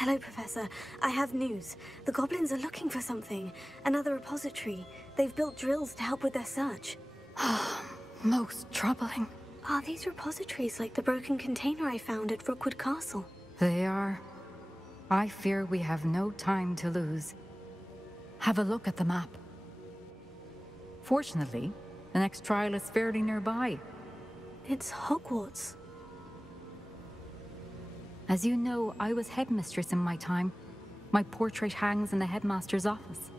Hello, Professor. I have news. The goblins are looking for something. Another repository. They've built drills to help with their search. Most troubling. Are these repositories like the broken container I found at Rookwood Castle? They are. I fear we have no time to lose. Have a look at the map. Fortunately, the next trial is fairly nearby. It's Hogwarts. As you know, I was headmistress in my time. My portrait hangs in the headmaster's office.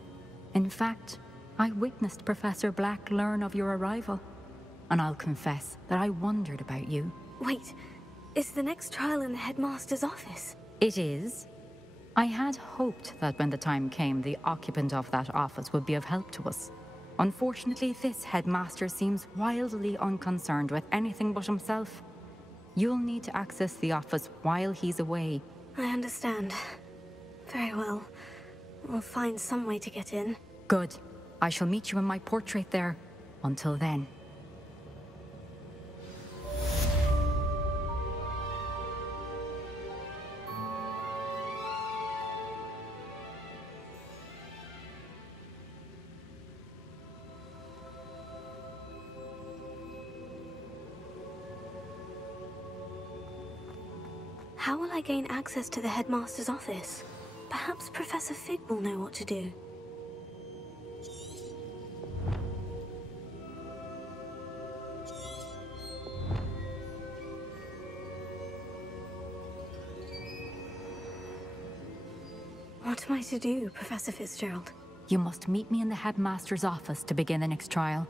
In fact, I witnessed Professor Black learn of your arrival. And I'll confess that I wondered about you. Wait, is the next trial in the headmaster's office? It is. I had hoped that when the time came, the occupant of that office would be of help to us. Unfortunately, this headmaster seems wildly unconcerned with anything but himself. You'll need to access the office while he's away. I understand. Very well. We'll find some way to get in. Good. I shall meet you in my portrait there. Until then. How will I gain access to the headmaster's office? Perhaps Professor Fig will know what to do. What am I to do, Professor Fitzgerald? You must meet me in the headmaster's office to begin the next trial.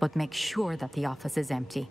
But make sure that the office is empty.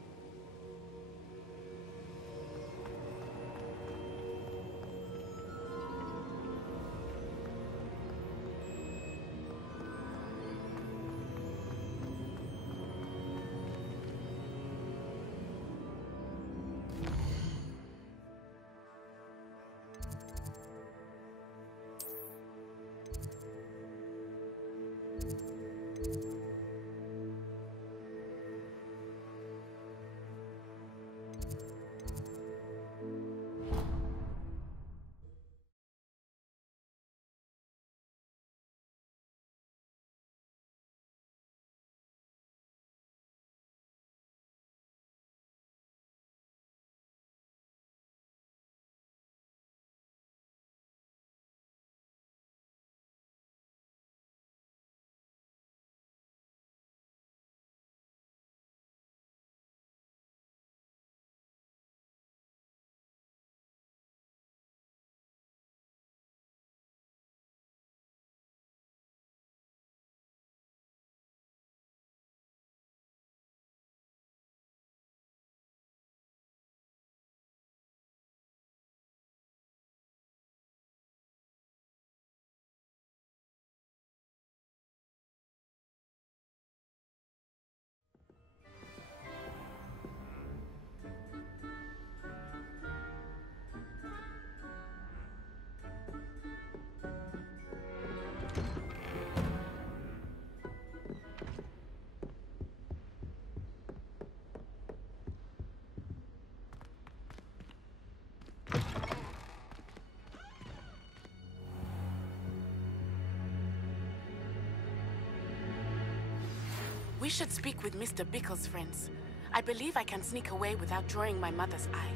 We should speak with Mr. Bickle's friends. I believe I can sneak away without drawing my mother's eye.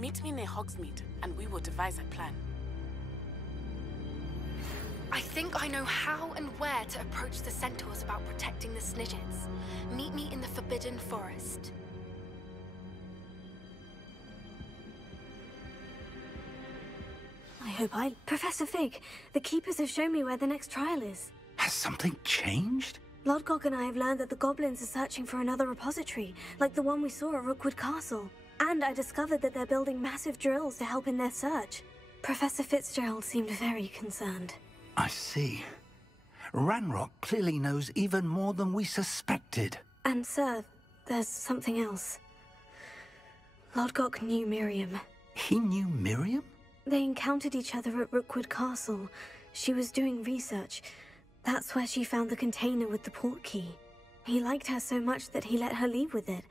Meet me near Hogsmeade, and we will devise a plan. I think I know how and where to approach the centaurs about protecting the Snidgets. Meet me in the Forbidden Forest. I hope I... Professor Fig, the Keepers have shown me where the next trial is. Has something changed? Lodgok and I have learned that the goblins are searching for another repository, like the one we saw at Rookwood Castle. And I discovered that they're building massive drills to help in their search. Professor Fitzgerald seemed very concerned. I see. Ranrock clearly knows even more than we suspected. And sir, there's something else. Lodgok knew Miriam. He knew Miriam? They encountered each other at Rookwood Castle. She was doing research. That's where she found the container with the port key. He liked her so much that he let her leave with it,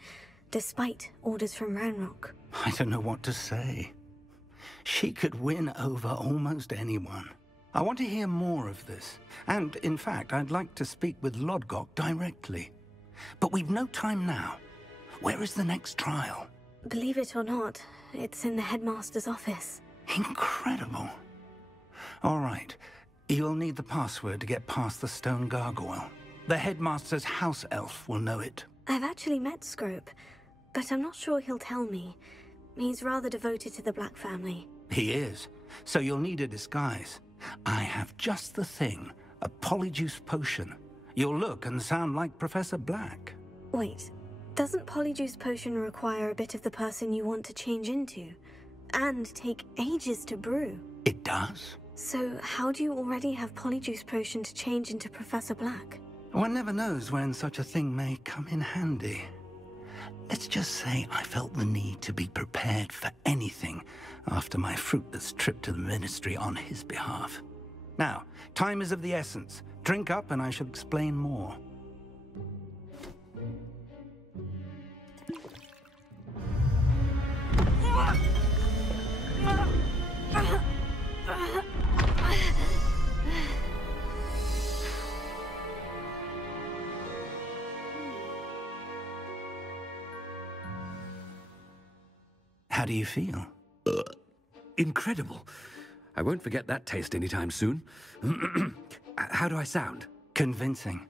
despite orders from Ranrock. I don't know what to say. She could win over almost anyone. I want to hear more of this. And, in fact, I'd like to speak with Lodgok directly. But we've no time now. Where is the next trial? Believe it or not, it's in the headmaster's office. Incredible. All right. You'll need the password to get past the stone gargoyle. The headmaster's house elf will know it. I've actually met Scrope, but I'm not sure he'll tell me. He's rather devoted to the Black family. He is. So you'll need a disguise. I have just the thing. A polyjuice potion. You'll look and sound like Professor Black. Wait, doesn't polyjuice potion require a bit of the person you want to change into? And take ages to brew? It does. So how do you already have polyjuice potion to change into Professor Black? One never knows when such a thing may come in handy. Let's just say I felt the need to be prepared for anything after my fruitless trip to the Ministry on his behalf. Now, time is of the essence. Drink up and I shall explain more. How do you feel? Incredible. I won't forget that taste anytime soon. How do I sound? Convincing.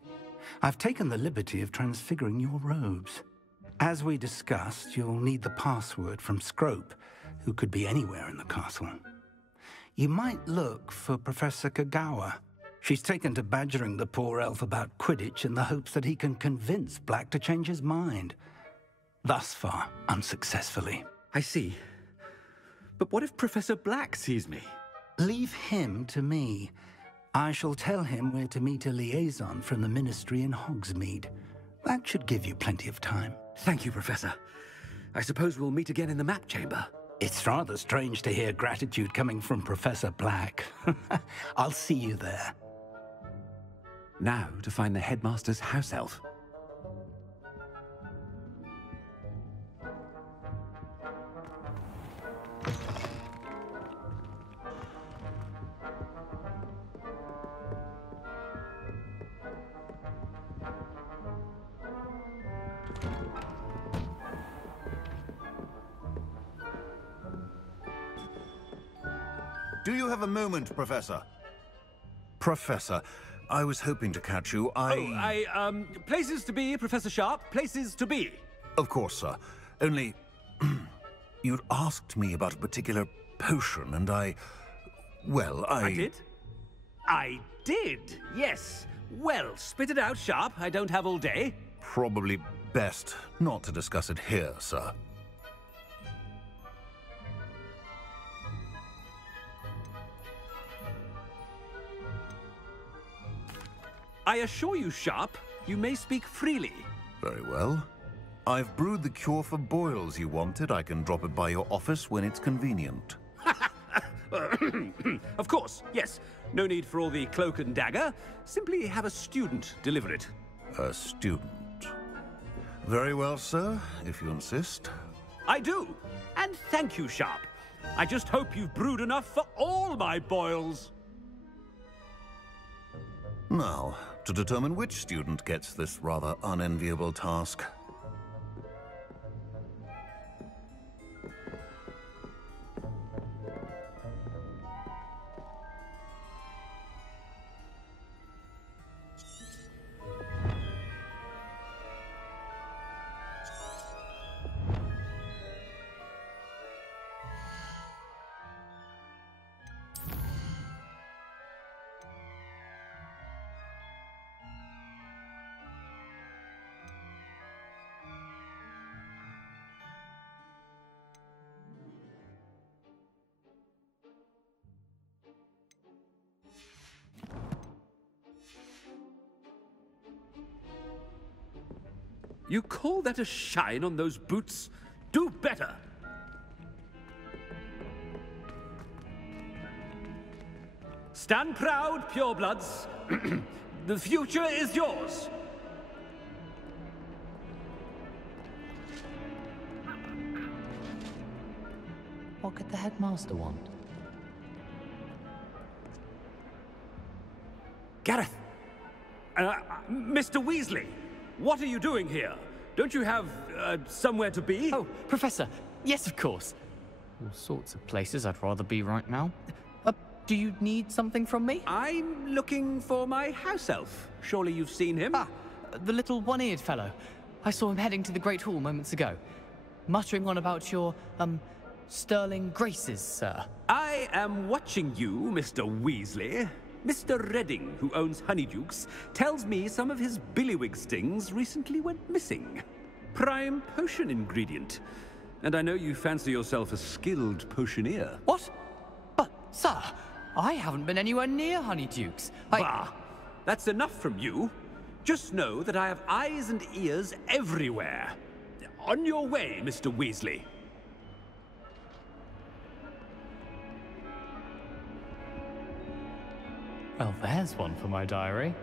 I've taken the liberty of transfiguring your robes. As we discussed, you'll need the password from Scrope, who could be anywhere in the castle. You might look for Professor Kagawa. She's taken to badgering the poor elf about Quidditch in the hopes that he can convince Black to change his mind. Thus far, unsuccessfully. I see. But what if Professor Black sees me? Leave him to me. I shall tell him where to meet a liaison from the Ministry in Hogsmeade. That should give you plenty of time. Thank you, Professor. I suppose we'll meet again in the map chamber. It's rather strange to hear gratitude coming from Professor Black. I'll see you there. Now to find the headmaster's house elf. Do you have a moment, Professor? Professor, I was hoping to catch you. Places to be, Professor Sharp. Places to be. Of course, sir. Only... you'd asked me about a particular potion, and well, I did? I did, yes. Well, spit it out, Sharp. I don't have all day. Probably best not to discuss it here, sir. I assure you, Sharp, you may speak freely. Very well. I've brewed the cure for boils you wanted. I can drop it by your office when it's convenient. Of course, yes. No need for all the cloak and dagger. Simply have a student deliver it. A student. Very well, sir, if you insist. I do. And thank you, Sharp. I just hope you've brewed enough for all my boils. Now, to determine which student gets this rather unenviable task. You call that a shine on those boots? Do better! Stand proud, purebloods. The future is yours. What could the headmaster want? Gareth! Mr. Weasley! What are you doing here? Don't you have, somewhere to be? Oh, Professor! Yes, of course! All sorts of places I'd rather be right now. Do you need something from me? I'm looking for my house elf. Surely you've seen him? Ah, the little one-eared fellow. I saw him heading to the Great Hall moments ago. Muttering on about your, sterling graces, sir. I am watching you, Mr. Weasley. Mr. Redding, who owns Honeydukes, tells me some of his billywig stings recently went missing. Prime potion ingredient. And I know you fancy yourself a skilled potioneer. What? But, sir, I haven't been anywhere near Honeydukes. Bah! That's enough from you. Just know that I have eyes and ears everywhere. On your way, Mr. Weasley. Well, there's one for my diary.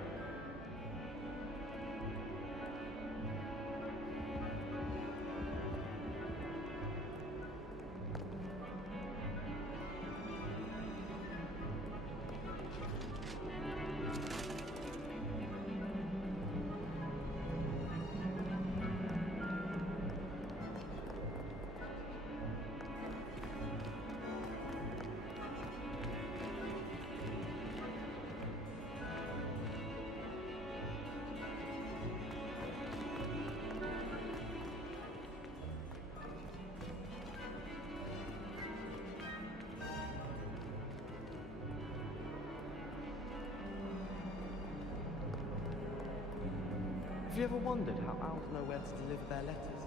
Have you ever wondered how owls know where to deliver their letters?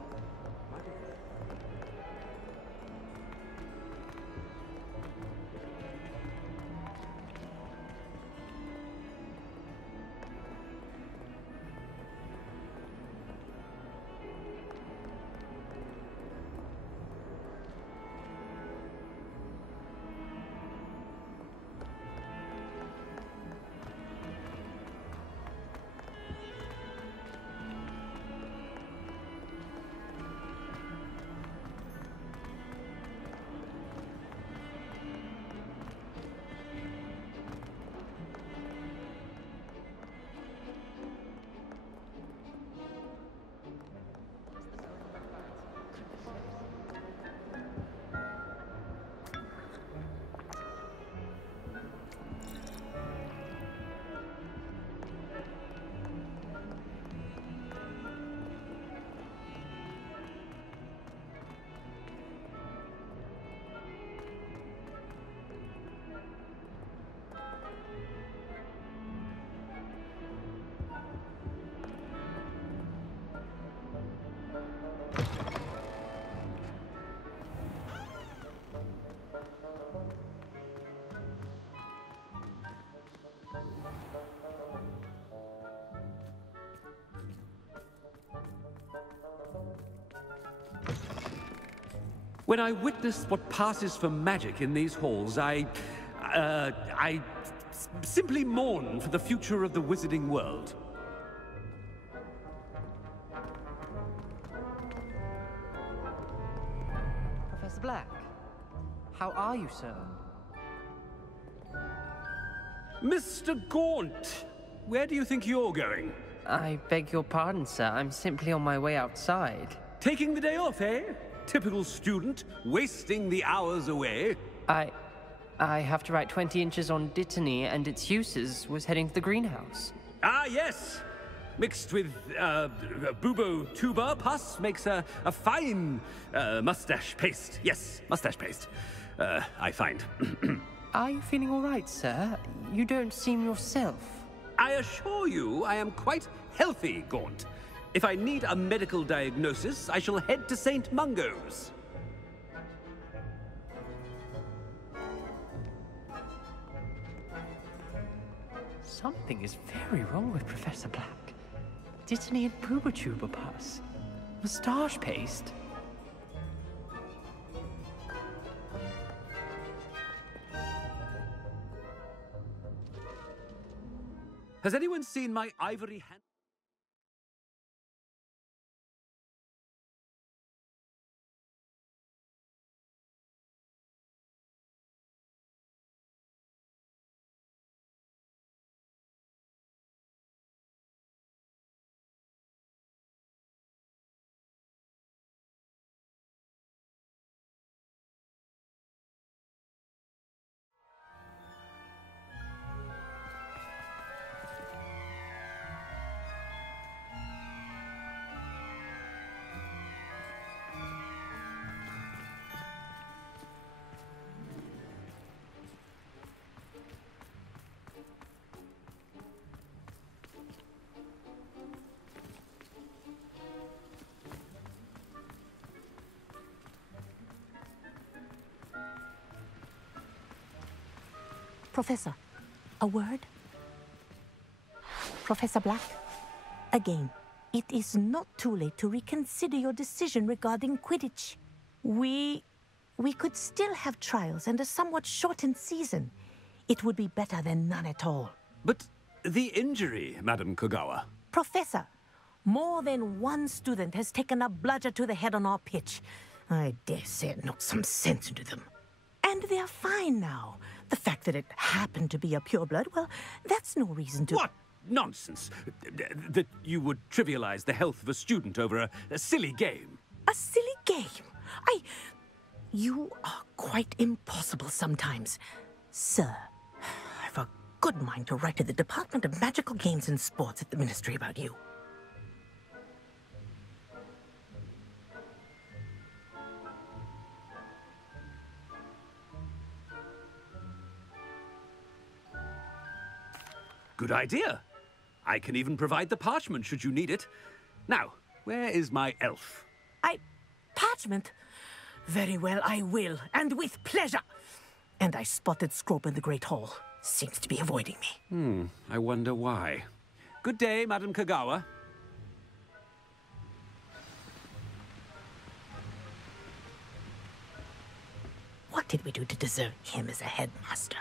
I do. When I witness what passes for magic in these halls, I simply mourn for the future of the wizarding world. Professor Black, how are you, sir? Mr. Gaunt, where do you think you're going? I beg your pardon, sir. I'm simply on my way outside. Taking the day off, eh? Typical student, wasting the hours away. I have to write 20 inches on Dittany and its uses. Was heading to the greenhouse. Ah, yes! Mixed with, bubo tuber pus makes a fine, mustache paste. Yes, mustache paste. I find. Are you feeling all right, sir? You don't seem yourself. I assure you I am quite healthy, Gaunt. If I need a medical diagnosis, I shall head to St. Mungo's. Something is very wrong with Professor Black. Dittany and Boobertuber pus. Moustache paste. Has anyone seen my ivory hand? Professor, a word? Professor Black, again, it is not too late to reconsider your decision regarding Quidditch. We could still have trials and a somewhat shortened season. It would be better than none at all. But the injury, Madam Kogawa. Professor, more than one student has taken a bludger to the head on our pitch. I dare say it knocked some sense into them. And they're fine now. The fact that it happened to be a pureblood, well, that's no reason to... What nonsense! That you would trivialize the health of a student over a silly game. A silly game? You are quite impossible sometimes. Sir, I've a good mind to write to the Department of Magical Games and Sports at the Ministry about you. Good idea. I can even provide the parchment should you need it. Now, where is my elf? Parchment? Very well, I will, and with pleasure. And I spotted Scrope in the Great Hall. Seems to be avoiding me. I wonder why. Good day, Madam Kogawa. What did we do to deserve him as a headmaster?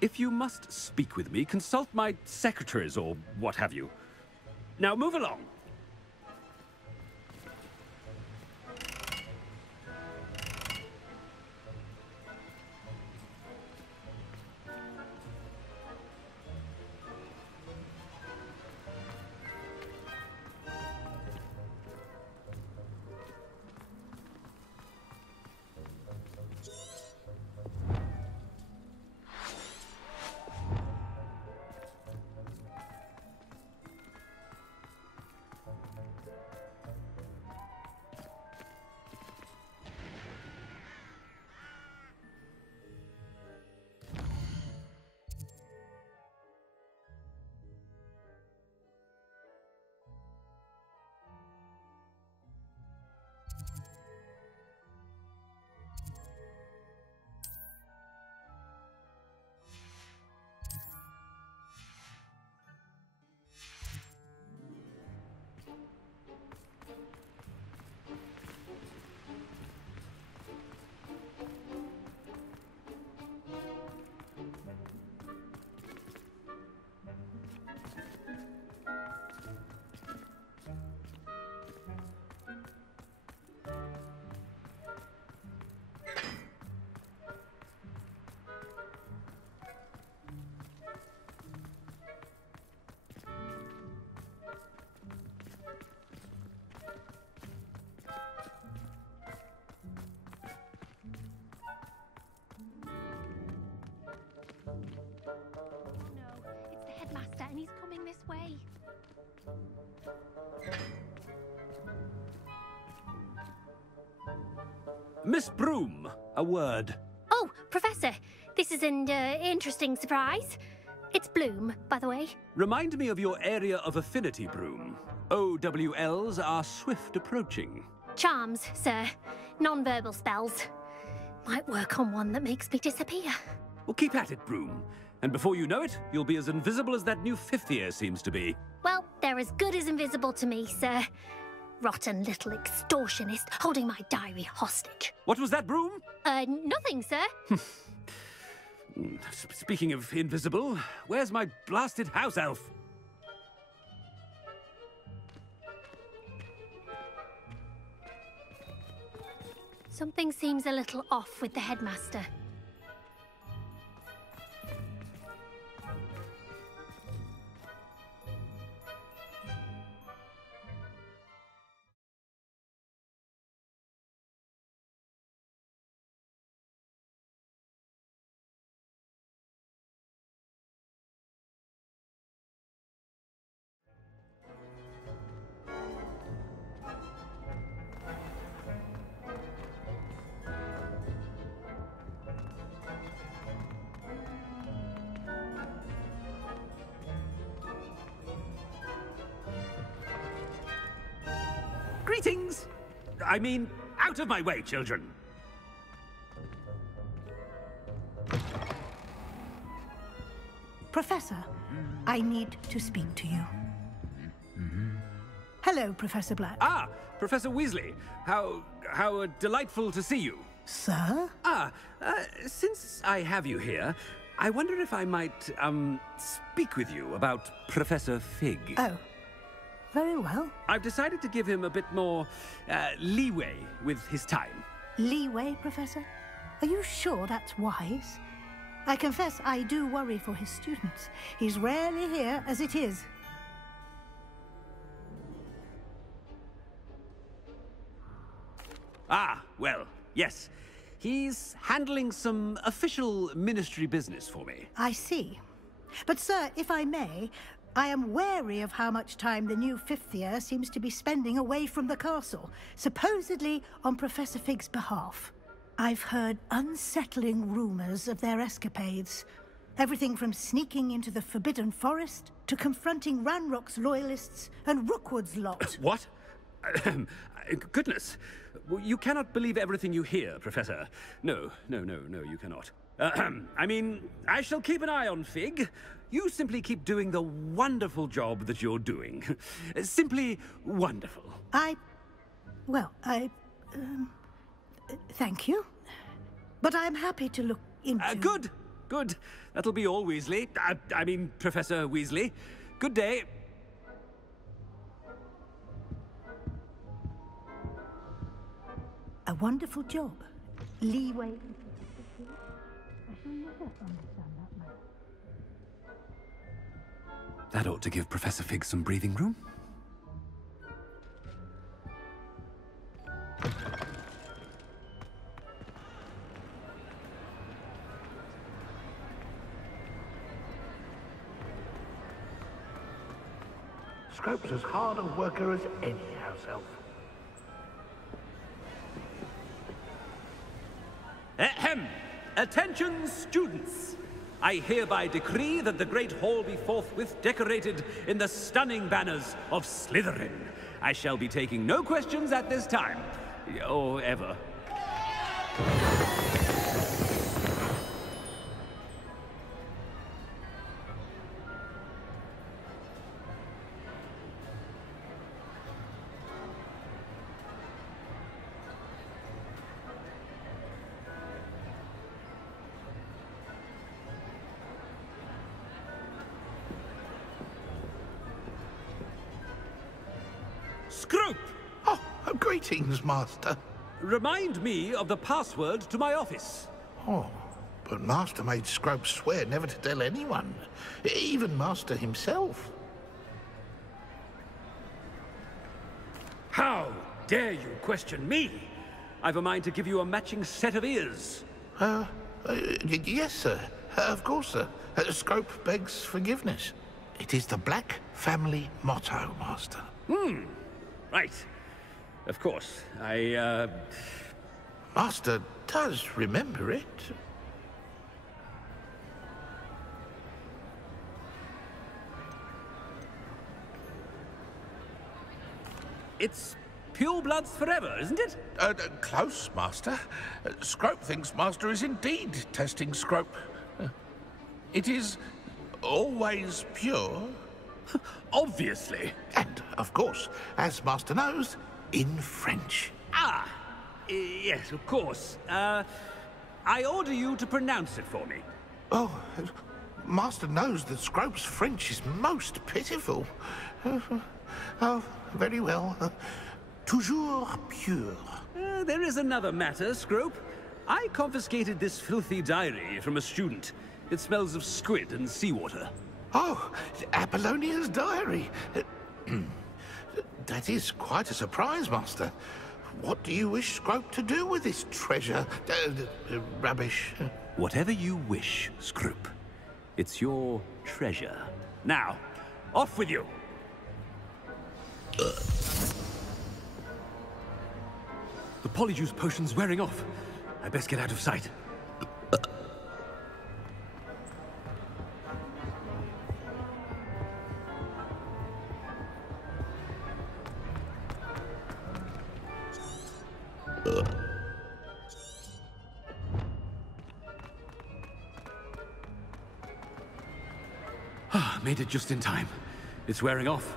If you must speak with me, consult my secretaries or what have you. Now move along. And he's coming this way. Miss Broom, a word. Oh, Professor, this is an interesting surprise. It's Bloom, by the way. Remind me of your area of affinity, Broom. OWLs are swift approaching. Charms, sir. Non-verbal spells. Might work on one that makes me disappear. Well, keep at it, Broom. And before you know it, you'll be as invisible as that new fifth year seems to be. Well, they're as good as invisible to me, sir. Rotten little extortionist holding my diary hostage. What was that, Broom? Nothing, sir. Speaking of invisible, where's my blasted house elf? Something seems a little off with the headmaster. Greetings! I mean, out of my way, children. Professor, I need to speak to you. Hello, Professor Black. Ah, Professor Weasley. How delightful to see you. Sir? Since I have you here, I wonder if I might, speak with you about Professor Fig. Oh, very well. I've decided to give him a bit more, leeway with his time. Leeway, Professor? Are you sure that's wise? I confess I do worry for his students. He's rarely here as it is. Ah, well, yes. He's handling some official ministry business for me. I see. But, sir, if I may, I am wary of how much time the new fifth year seems to be spending away from the castle, supposedly on Professor Fig's behalf. I've heard unsettling rumors of their escapades. Everything from sneaking into the Forbidden Forest to confronting Ranrock's loyalists and Rookwood's lot. What? Goodness. You cannot believe everything you hear, Professor. No, you cannot. I mean, I shall keep an eye on Fig. You simply keep doing the wonderful job that you're doing. Simply wonderful. Thank you. But I'm happy to look into... Good. That'll be all, Weasley. I mean, Professor Weasley. Good day. A wonderful job. Leeway. I shall never understand that man. That ought to give Professor Fig some breathing room. Scrope's as hard a worker as any house elf. Ahem! Attention, students! I hereby decree that the Great Hall be forthwith decorated in the stunning banners of Slytherin. I shall be taking no questions at this time. Or ever. Scrope! Oh, greetings, Master. Remind me of the password to my office. Oh, but Master made Scrope swear never to tell anyone, even Master himself. How dare you question me? I've a mind to give you a matching set of ears. Yes, sir. Of course, sir. Scrope begs forgiveness. It is the Black family motto, Master. Right. Of course. Master does remember it. It's purebloods forever, isn't it? Close, Master. Scrope thinks Master is indeed testing Scrope. It is always pure. Obviously. And, of course, as Master knows, in French. Yes, of course. I order you to pronounce it for me. Oh, Master knows that Scrope's French is most pitiful. Oh, very well. Toujours pure. There is another matter, Scrope. I confiscated this filthy diary from a student. It smells of squid and seawater. Oh, Apollonia's diary. That is quite a surprise, Master. What do you wish Scrope to do with this treasure? Rubbish. Whatever you wish, Scrope. It's your treasure. Now, off with you. The Polyjuice potion's wearing off. I best get out of sight. Made it just in time. It's wearing off.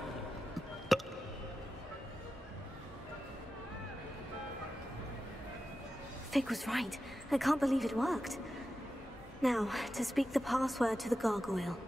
Fig was right. I can't believe it worked. Now, to speak the password to the gargoyle.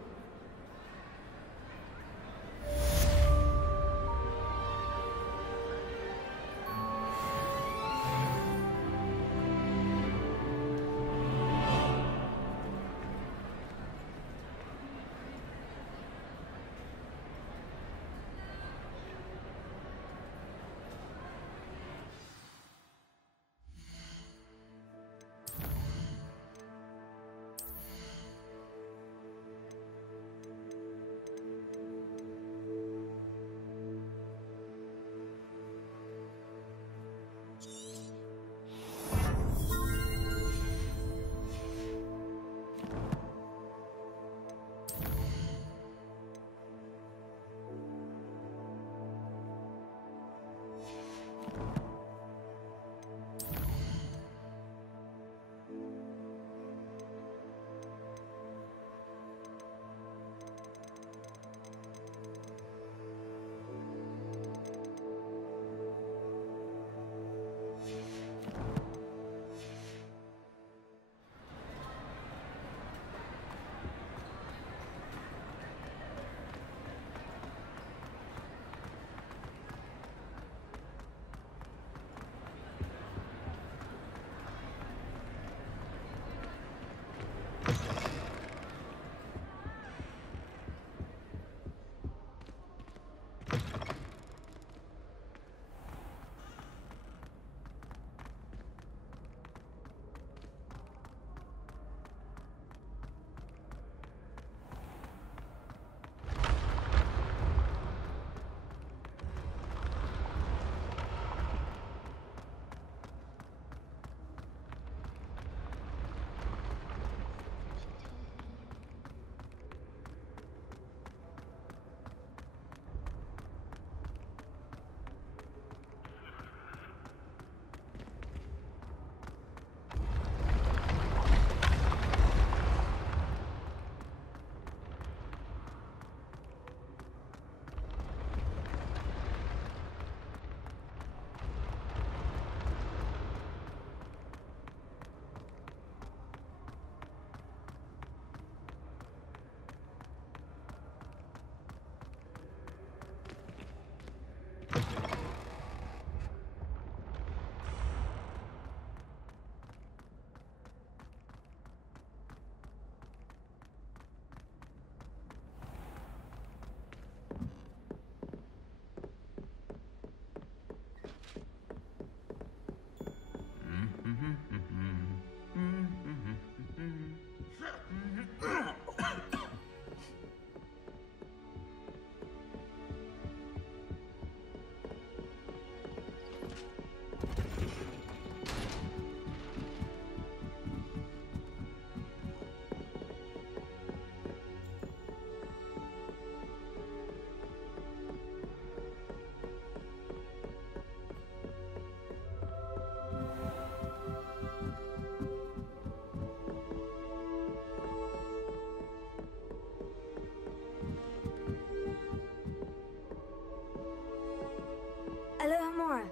Alohomora.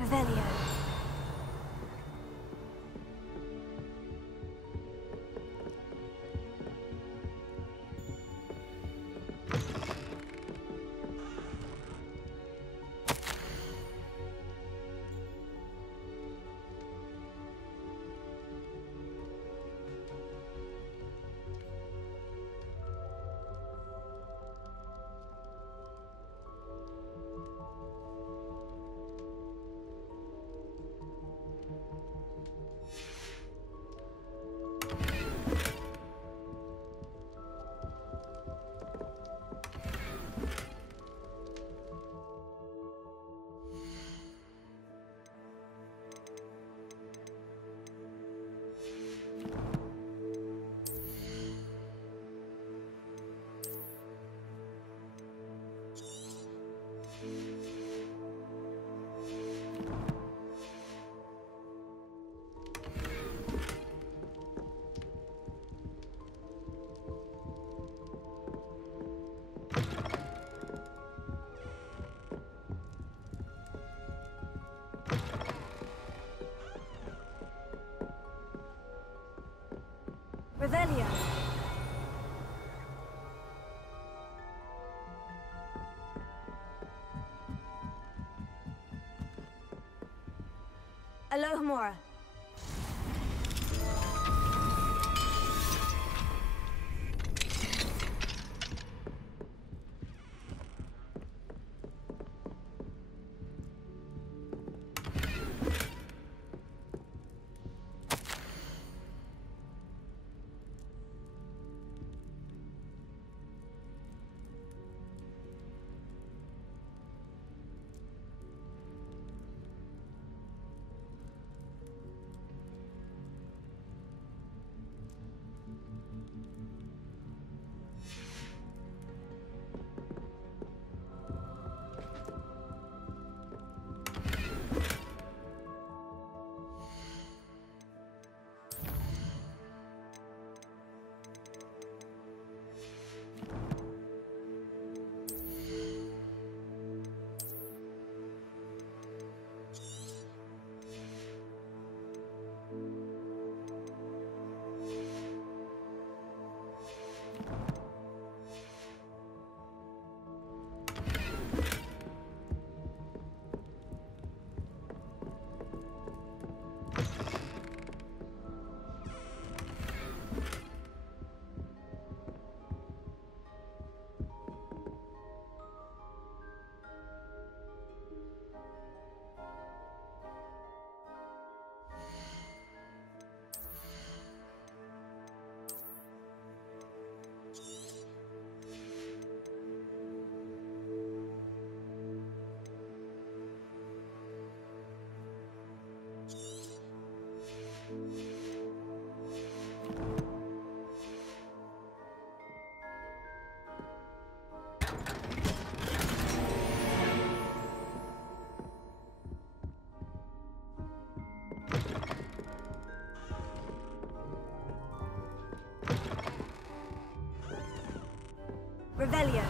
Revelio. Alohomora. Revelio.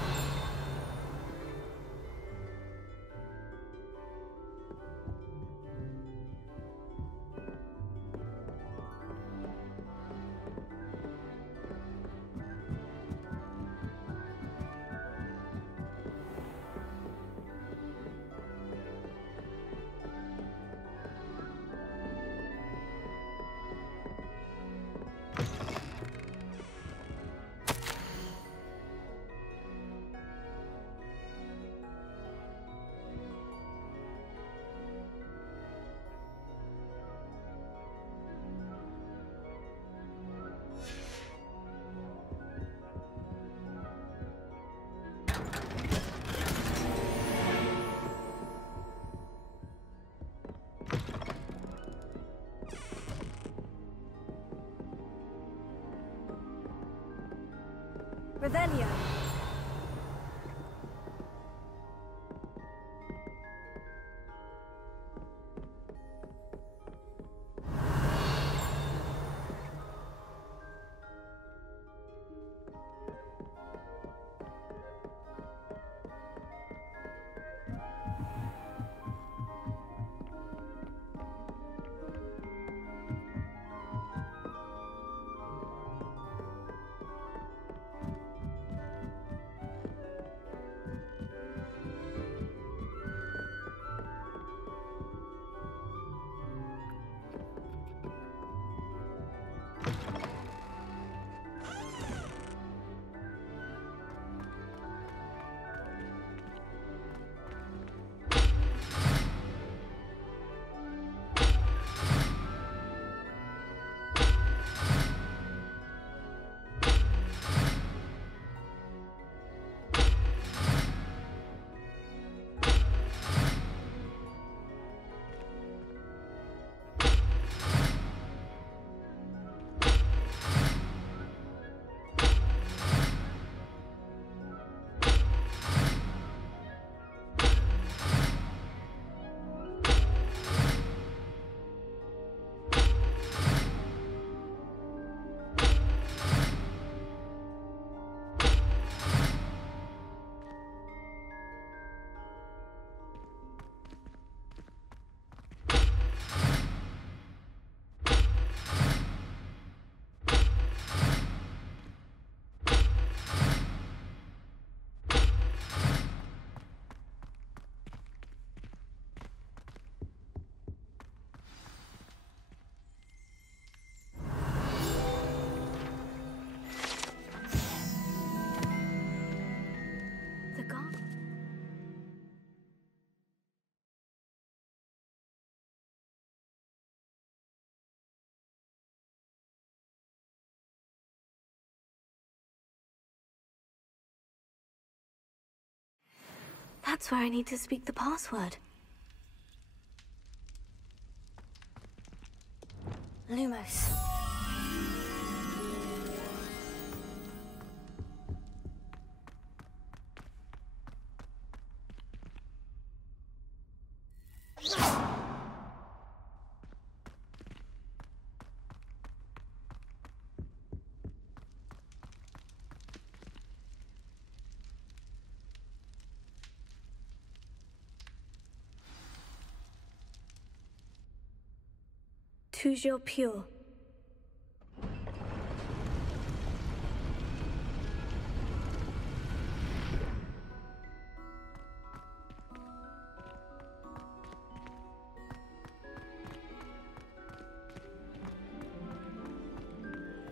Revelio. That's where I need to speak the password. Lumos. Toujours pure.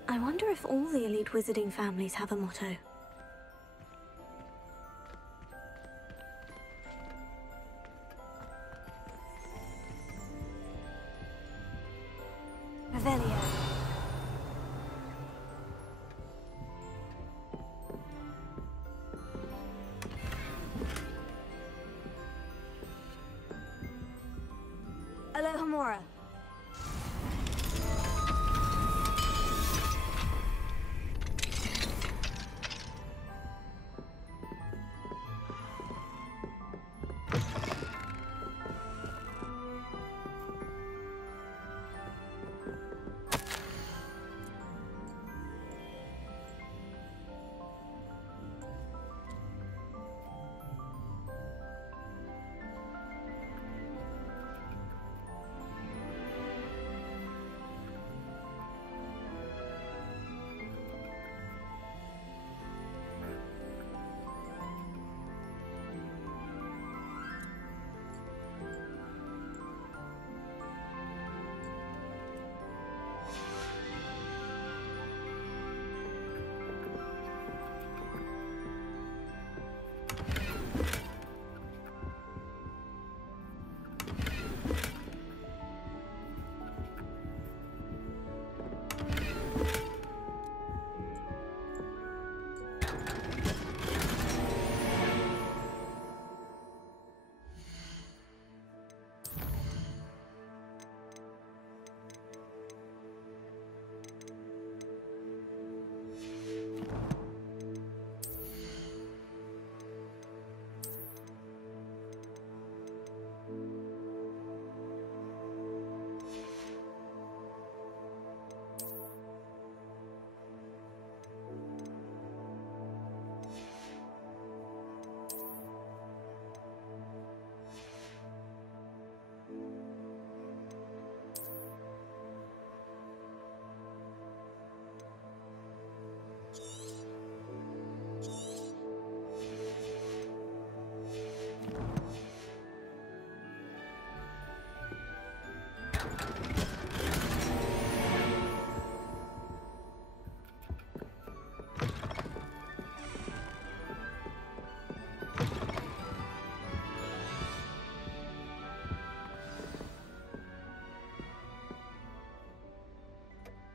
I wonder if all the elite wizarding families have a motto. Revelio. Alohomora.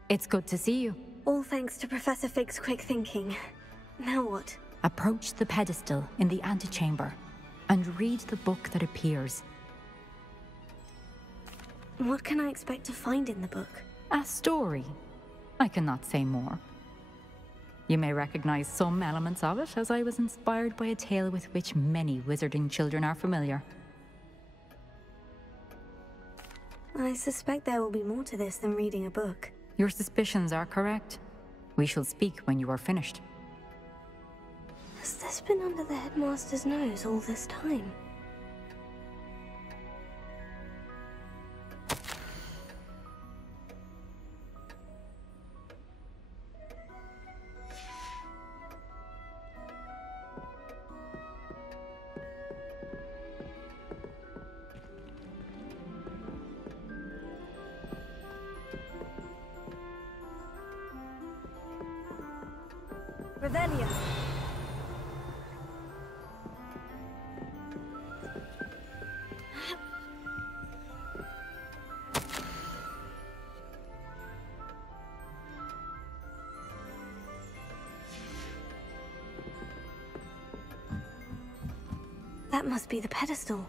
It's good to see you. All thanks to Professor Fig's quick thinking. Now what? Approach the pedestal in the antechamber and read the book that appears. What can I expect to find in the book? A story. I cannot say more. You may recognize some elements of it, as I was inspired by a tale with which many wizarding children are familiar. I suspect there will be more to this than reading a book. Your suspicions are correct. We shall speak when you are finished. Has this been under the headmaster's nose all this time? Revelio. That must be the pedestal.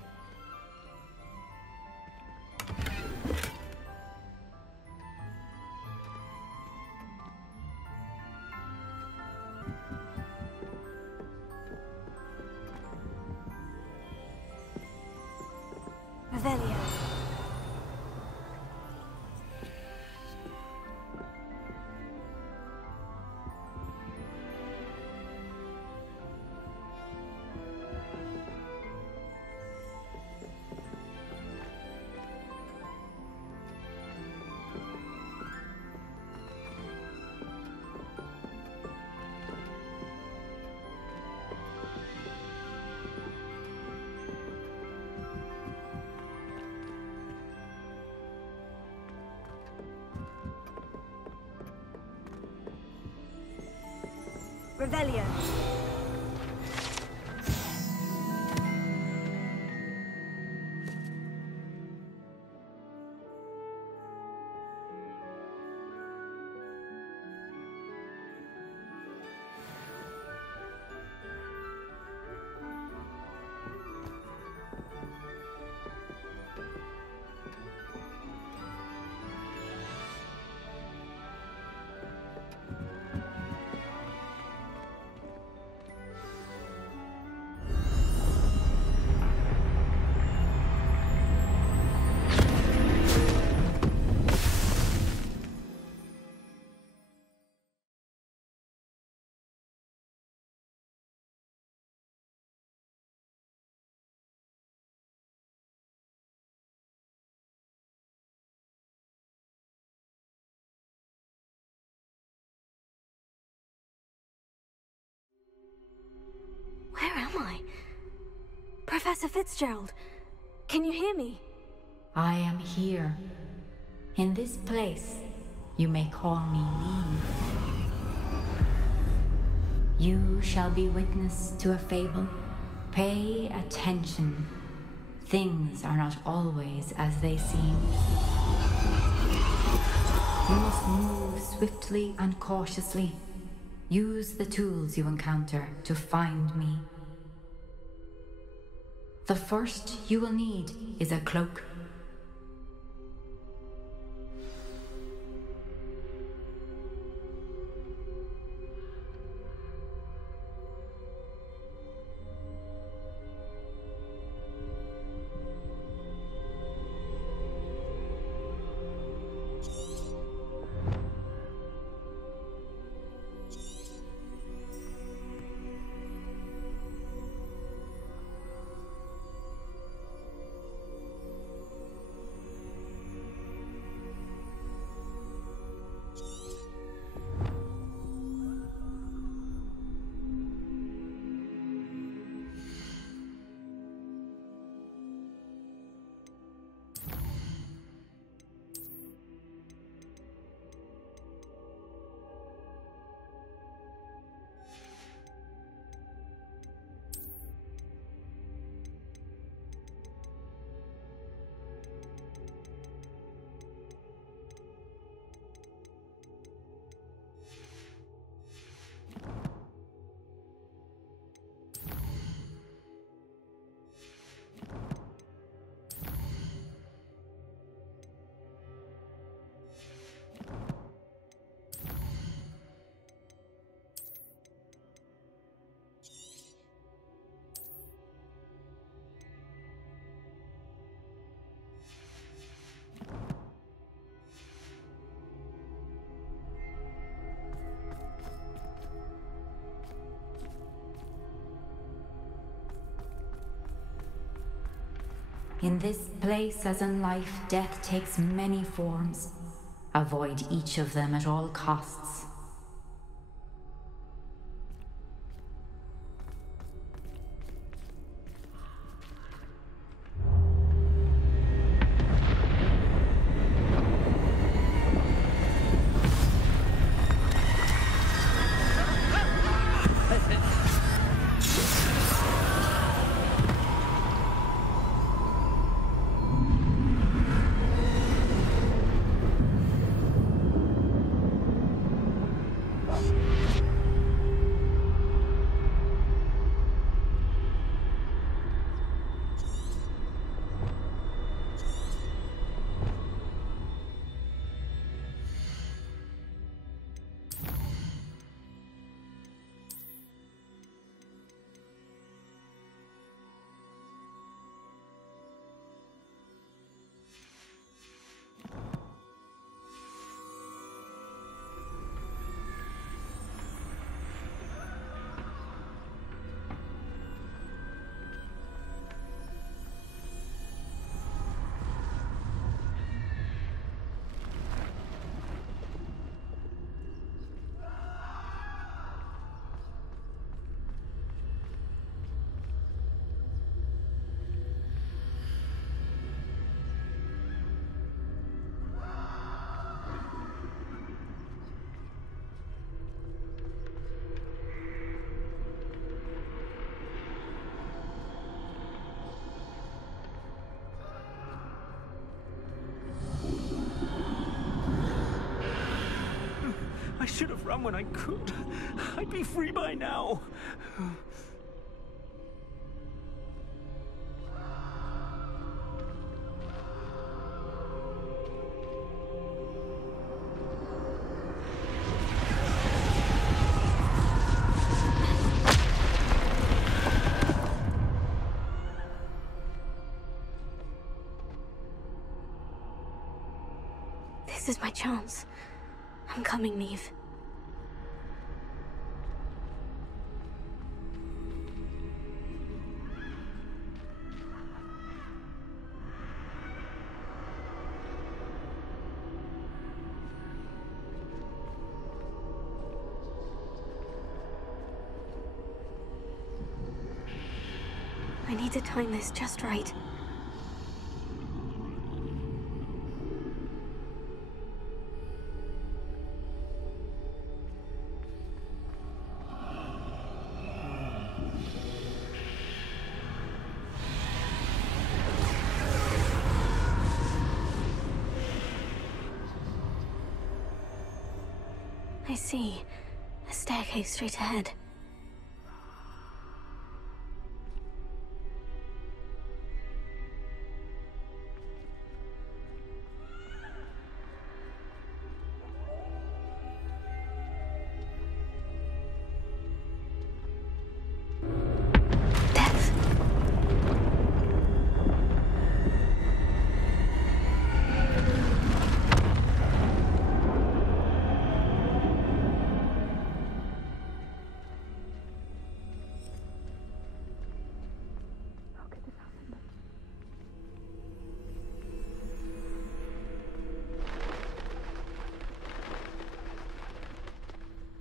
Revelio. Revelio. Where am I? Professor Fitzgerald, can you hear me? I am here. In this place, you may call me Lee. You shall be witness to a fable. Pay attention. Things are not always as they seem. You must move swiftly and cautiously. Use the tools you encounter to find me. The first you will need is a cloak. In this place, as in life, death takes many forms. Avoid each of them at all costs. should have run when I could. I'd be free by now. This is my chance. I'm coming, Neve. I need to time this just right. I see. A staircase straight ahead.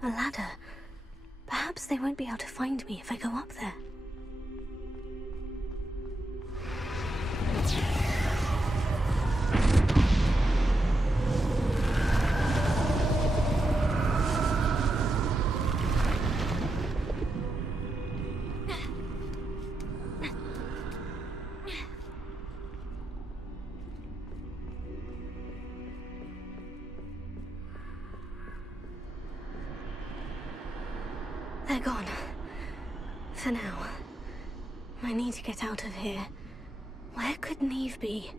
A ladder. Perhaps they won't be able to find me if I go up there. They're gone. For now. I need to get out of here. Where could Neve be?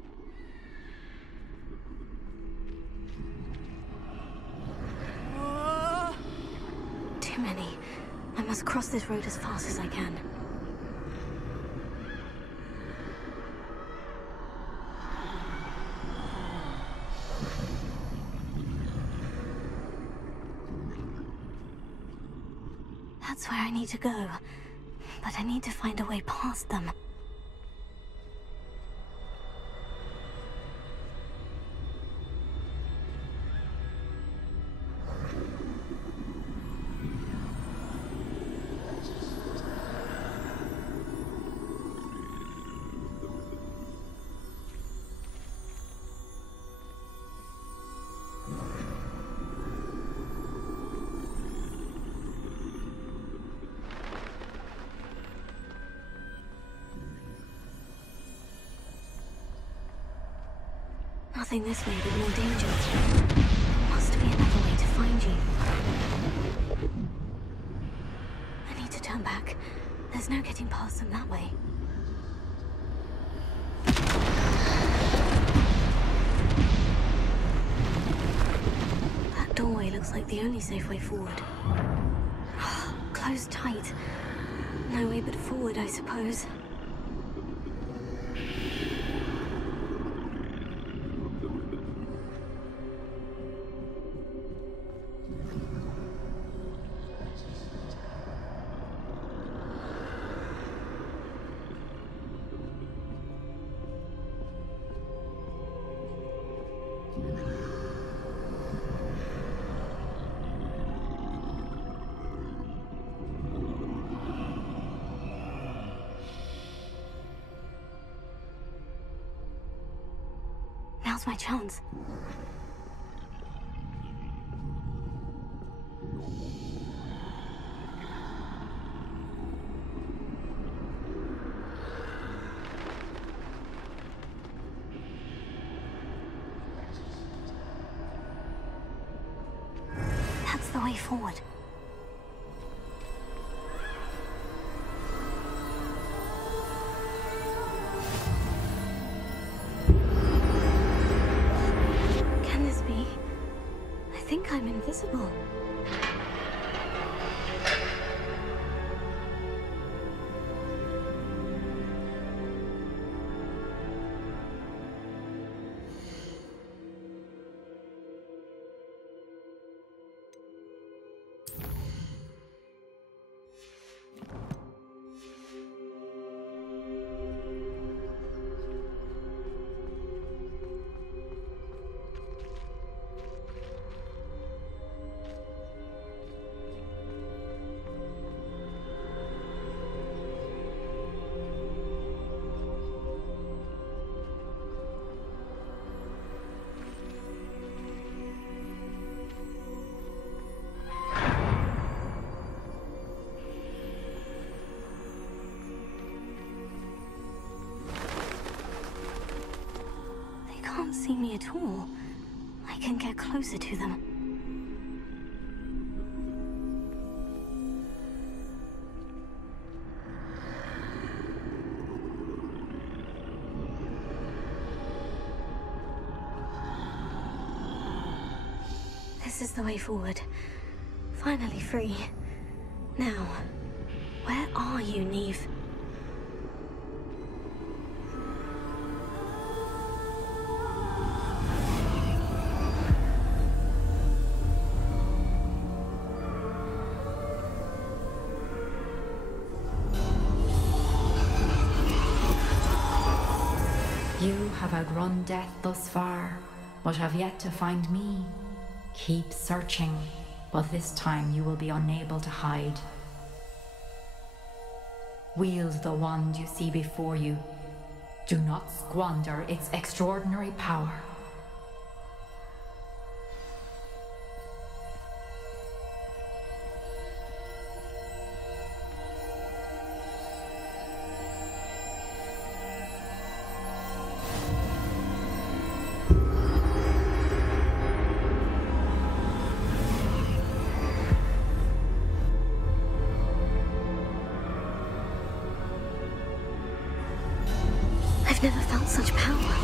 Too many. I must cross this road as fast as I can. That's where I need to go. But I need to find a way past them. Nothing this way but more danger. There must be another way to find you. I need to turn back. There's no getting past them that way. That doorway looks like the only safe way forward. Closed tight. No way but forward, I suppose. Now's my chance. That's the way way forward. Can this be? I think I'm invisible. Can't see me at all. I can get closer to them. This is the way forward. Finally free. Now, where are you, Neve? You have outrun death thus far, but have yet to find me. Keep searching, but this time you will be unable to hide. Wield the wand you see before you. Do not squander its extraordinary power. I've never felt such power.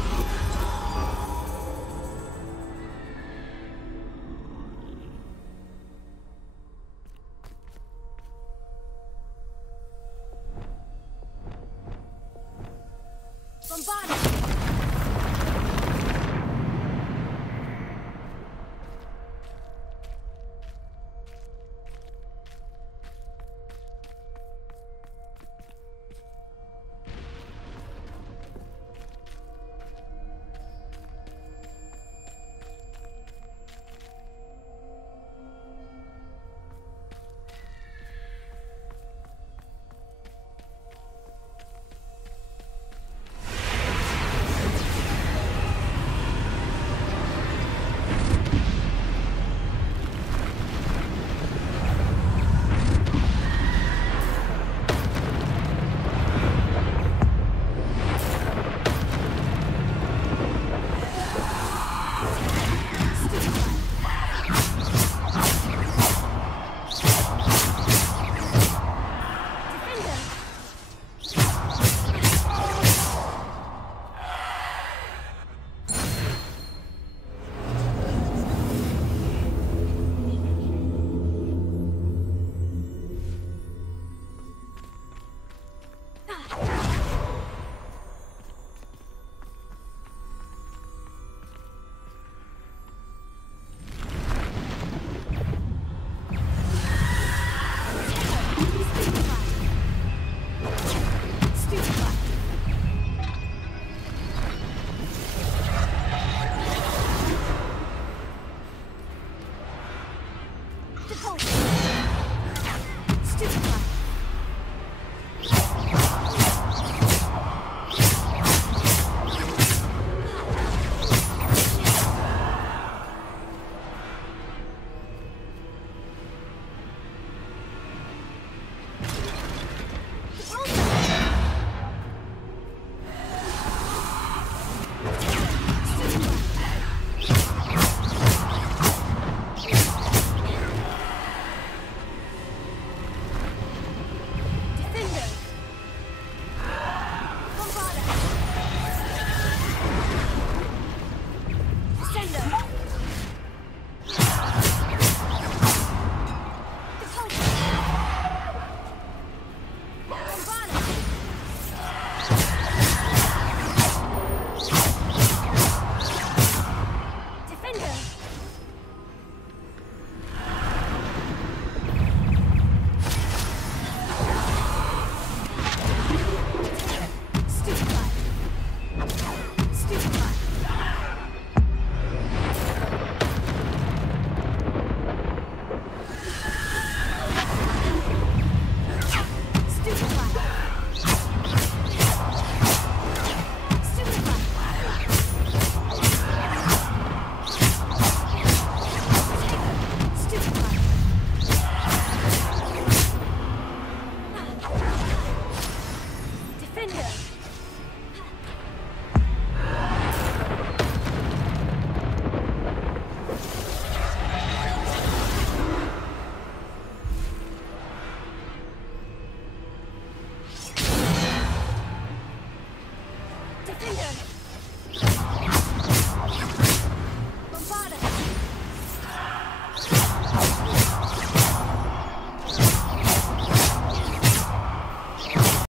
Defender!